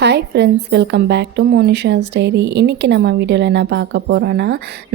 Hi friends, welcome back to Monisha's diary. இன்றைக்கி நம்ம வீடியோவில் என்ன பார்க்க போகிறோன்னா,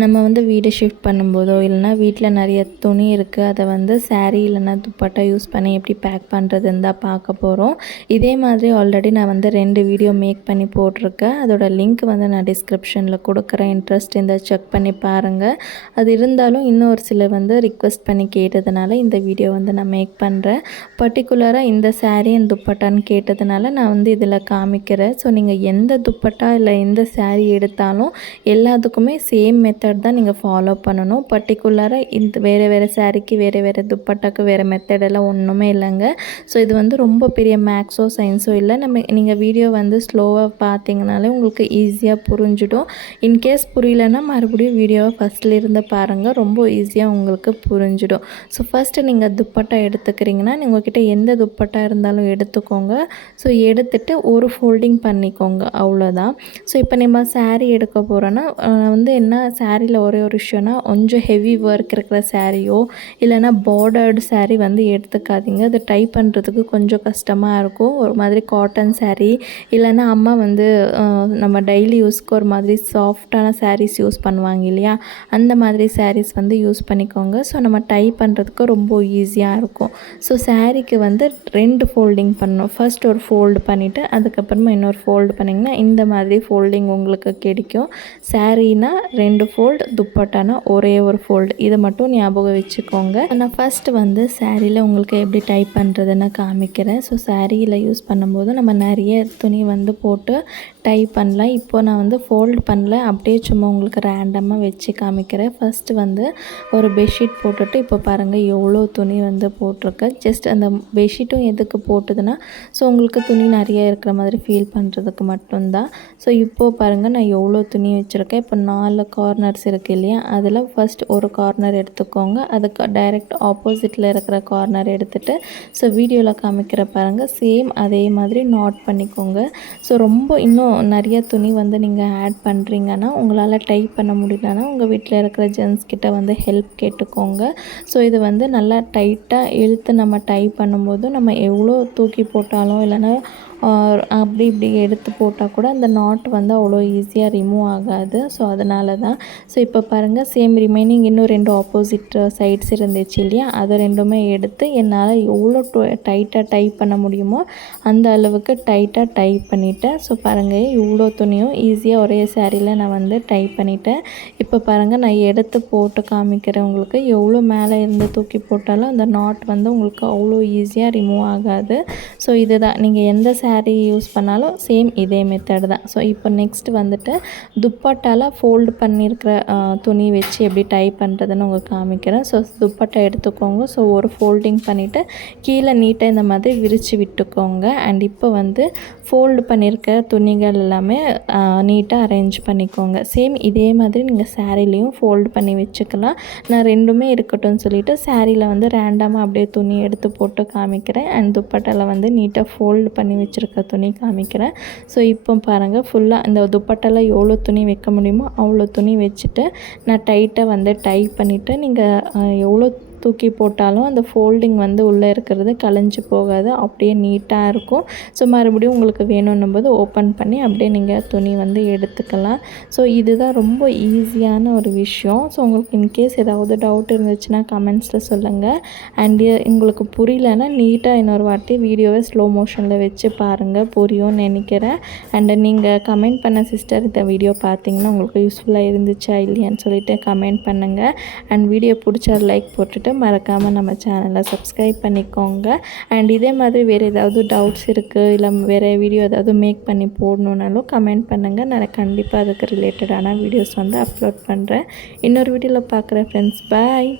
நம்ம வீடு ஷிஃப்ட் பண்ணும்போதோ இல்லைனா வீட்டில் நிறைய துணி இருக்குது, அதை saree இல்லைனா துப்பட்டா யூஸ் பண்ணி எப்படி பேக் பண்ணுறதுன்னு தான் பார்க்க போகிறோம். இதே மாதிரி ஆல்ரெடி நான் 2 வீடியோ மேக் பண்ணி போட்டிருக்கேன். அதோட லிங்க் நான் டிஸ்கிரிப்ஷனில் கொடுக்குறேன். இன்ட்ரெஸ்ட் இருந்தால் செக் பண்ணி பாருங்கள். அது இருந்தாலும் இன்னும் ஒரு சிலர் ரிக்வெஸ்ட் பண்ணி கேட்டதுனால இந்த வீடியோ நான் மேக் பண்ணுறேன். பர்டிகுலராக இந்த saree அண்ட் துப்பட்டான்னு கேட்டதுனால நான் இதில் காமிக்கிறேன். ஸோ நீங்கள் எந்த துப்பட்டா இல்லை எந்த saree எடுத்தாலும் எல்லாத்துக்குமே சேம் மெத்தட் தான் நீங்கள் ஃபாலோ பண்ணணும். பர்டிகுலராக இந்த வேறு சாரீக்கு வேறு துப்பட்டாக்கு வேறு மெத்தடெல்லாம் ஒன்றுமே இல்லைங்க. ஸோ இது ரொம்ப பெரிய மேக்ஸோ சயின்ஸோ இல்லை. நீங்கள் வீடியோ ஸ்லோவாக பார்த்தீங்கனாலே உங்களுக்கு ஈஸியாக புரிஞ்சிடும். இன்கேஸ் புரியலன்னா மறுபடியும் வீடியோவை ஃபஸ்ட்லேருந்து பாருங்கள், ரொம்ப ஈஸியாக உங்களுக்கு புரிஞ்சிடும். ஸோ ஃபஸ்ட்டு நீங்கள் துப்பட்டா எடுத்துக்கிறீங்கன்னா உங்கள்கிட்ட எந்த துப்பட்டா இருந்தாலும் எடுத்துக்கோங்க. ஸோ எடுத்துகிட்டு ஒரு ஃபோல்டிங் பண்ணிக்கோங்க, அவ்வளோதான். ஸோ இப்போ நம்ம saree எடுக்க போகிறோன்னா என்ன சாரியில் ஒரே ஒரு விஷயம்னா, கொஞ்சம் ஹெவி ஒர்க் இருக்கிற சாரியோ இல்லைனா பார்டர்டு saree எடுத்துக்காதீங்க. அது டை பண்ணுறதுக்கு கொஞ்சம் கஷ்டமாக இருக்கும். ஒரு மாதிரி காட்டன் saree இல்லைனா அம்மா நம்ம டெய்லி யூஸ்க்கு ஒரு மாதிரி சாஃப்டான sarees யூஸ் பண்ணுவாங்க இல்லையா, அந்த மாதிரி sarees யூஸ் பண்ணிக்கோங்க. ஸோ நம்ம டை பண்ணுறதுக்கு ரொம்ப ஈஸியாக இருக்கும். ஸோ சாரீக்கு 2 ஃபோல்டிங் பண்ணணும். ஃபர்ஸ்ட் ஒரு ஃபோல்டு பண்ணிவிட்டு அதுக்கப்புறமா இன்னொரு ஃபோல்டு பண்ணிங்கன்னா இந்த மாதிரி ஃபோல்டிங் உங்களுக்கு கிடைக்கும். சாரீனா 2 ஃபோல்டு, துப்பட்டானா ஒரே ஒரு ஃபோல்டு. இதை மட்டும் ஞாபகம் வச்சுக்கோங்க. நான் ஃபஸ்ட்டு சாரியில் உங்களுக்கு எப்படி டைப் பண்ணுறதுன்னு காமிக்கிறேன். ஸோ சாரியில் யூஸ் பண்ணும்போது நம்ம நிறைய துணி போட்டு டை பண்ணலாம். இப்போ நான் ஃபோல்டு பண்ணல, அப்படியே சும்மா உங்களுக்கு ரேண்டமாக வச்சு காமிக்கிறேன். ஃபஸ்ட்டு ஒரு பெட்ஷீட் போட்டுட்டு இப்போ பாருங்கள் எவ்வளோ துணி போட்டிருக்கேன். ஜஸ்ட் அந்த பெட்ஷீட்டும் எதுக்கு போட்டுதுன்னா, ஸோ உங்களுக்கு துணி நிறைய இருக்கிற மாதிரி ஃபீல் பண்ணுறதுக்கு மட்டும்தான். ஸோ இப்போது பாருங்கள் நான் எவ்வளோ துணி வச்சுருக்கேன். இப்போ 4 கார்னர்ஸ் இருக்குது இல்லையா, அதில் ஃபஸ்ட் ஒரு கார்னர் எடுத்துக்கோங்க. அதுக்கு டைரெக்ட் ஆப்போசிட்டில் இருக்கிற கார்னர் எடுத்துகிட்டு ஸோ வீடியோவில் காமிக்கிற பாருங்கள் சேம் அதே மாதிரி நாட் பண்ணிக்கோங்க. ஸோ ரொம்ப இன்னும் நிறைய துணி நீங்கள் ஆட் பண்ணுறீங்கன்னா, உங்களால் டைப் பண்ண முடியலன்னா உங்கள் வீட்டில் இருக்கிற ஜென்ஸ் கிட்ட ஹெல்ப் கேட்டுக்கோங்க. ஸோ இது நல்லா டைட்டாக இழுத்து நம்ம டைப் பண்ணும்போது நம்ம எவ்வளோ தூக்கி போட்டாலும் இல்லைன்னா அப்படி இப்படி எடுத்து போட்டால் கூட அந்த நாட் அவ்வளோ ஈஸியாக ரிமூவ் ஆகாது. ஸோ அதனால தான். ஸோ இப்போ பாருங்கள் சேம் ரிமைனிங் இன்னும் 2 ஆப்போசிட் சைட்ஸ் இருந்துச்சு இல்லையா, அதை ரெண்டுமே எடுத்து என்னால் எவ்வளோ டைட்டாக டைப் பண்ண முடியுமோ அந்த அளவுக்கு டைட்டாக டைப் பண்ணிவிட்டேன். ஸோ பாருங்கள் இவ்வளோ துணியும் ஈஸியாக ஒரே சாரியில் நான் டைப் பண்ணிவிட்டேன். இப்போ பாருங்கள் நான் எடுத்து போட்டு காமிக்கிறேன் உங்களுக்கு. எவ்வளோ மேலே இருந்து தூக்கி போட்டாலும் அந்த நாட் உங்களுக்கு அவ்வளோ ஈஸியாக ரிமூவ் ஆகாது. ஸோ இதுதான் நீங்கள் எந்த saree யூஸ் பண்ணாலும் சேம் இதே மெத்தட் தான். ஸோ இப்போ நெக்ஸ்ட் துப்பட்டாவில் ஃபோல்டு பண்ணியிருக்கிற துணி வச்சு எப்படி டைப் பண்ணுறதுன்னு உங்களுக்கு காமிக்கிறேன். ஸோ துப்பட்டா எடுத்துக்கோங்க. ஸோ ஒரு ஃபோல்டிங் பண்ணிவிட்டு கீழே நீட்டாக இந்த மாதிரி விரித்து விட்டுக்கோங்க. அண்ட் இப்போ ஃபோல்டு பண்ணியிருக்க துணிகள் எல்லாமே நீட்டாக அரேஞ்ச் பண்ணிக்கோங்க. சேம் இதே மாதிரி நீங்கள் சாரீலையும் ஃபோல்டு பண்ணி வச்சுக்கலாம். நான் ரெண்டுமே இருக்கட்டும்னு சொல்லிவிட்டு சாரியில் ரேண்டமாக அப்படியே துணி எடுத்து போட்டு காமிக்கிறேன். அண்ட் துப்பட்டாவில் நீட்டாக ஃபோல்டு பண்ணி வச்சுருக்க துணி காமிக்கிறேன். ஸோ இப்போ பாருங்கள் ஃபுல்லாக இந்த துப்பட்டாவில் எவ்வளோ துணி வைக்க முடியுமோ அவ்வளோ துணி வச்சுட்டு நான் டைட்டாக டைப் பண்ணிவிட்டு நீங்கள் எவ்வளோ தூக்கி போட்டாலும் அந்த ஃபோல்டிங் உள்ளே இருக்கிறது கலைஞ்சி போகாது, அப்படியே நீட்டாக இருக்கும். ஸோ மறுபடியும் உங்களுக்கு வேணும்னும் போது ஓப்பன் பண்ணி அப்படியே நீங்கள் துணி எடுத்துக்கலாம். ஸோ இதுதான் ரொம்ப ஈஸியான ஒரு விஷயம். ஸோ உங்களுக்கு இன்கேஸ் ஏதாவது டவுட் இருந்துச்சுன்னா கமெண்ட்ஸில் சொல்லுங்கள். அண்டு உங்களுக்கு புரியலன்னா நீட்டாக இன்னொரு வாட்டி வீடியோவை ஸ்லோ மோஷனில் வச்சு பாருங்கள், புரியும்னு நினைக்கிறேன். அண்டு நீங்கள் கமெண்ட் பண்ண சிஸ்டர் இந்த வீடியோ பார்த்தீங்கன்னா உங்களுக்கு யூஸ்ஃபுல்லாக இருந்துச்சா இல்லையான்னு சொல்லிவிட்டு கமெண்ட் பண்ணுங்கள். அண்ட் வீடியோ பிடிச்சா லைக் போட்டுட்டு மறக்காமல் நம்ம சேனலை சப்ஸ்கிரைப் பண்ணிக்கோங்க. அண்ட் இதே மாதிரி வேறு ஏதாவது டவுட்ஸ் இருக்குது இல்லை வேறு வீடியோ ஏதாவது மேக் பண்ணி போடணுன்னாலும் கமெண்ட் பண்ணுங்கள். நான் கண்டிப்பாக அதுக்கு ரிலேட்டடான வீடியோஸ் அப்லோட் பண்ணுறேன். இன்னொரு வீடியோவில் பார்க்குறேன் ஃப்ரெண்ட்ஸ். பாய்.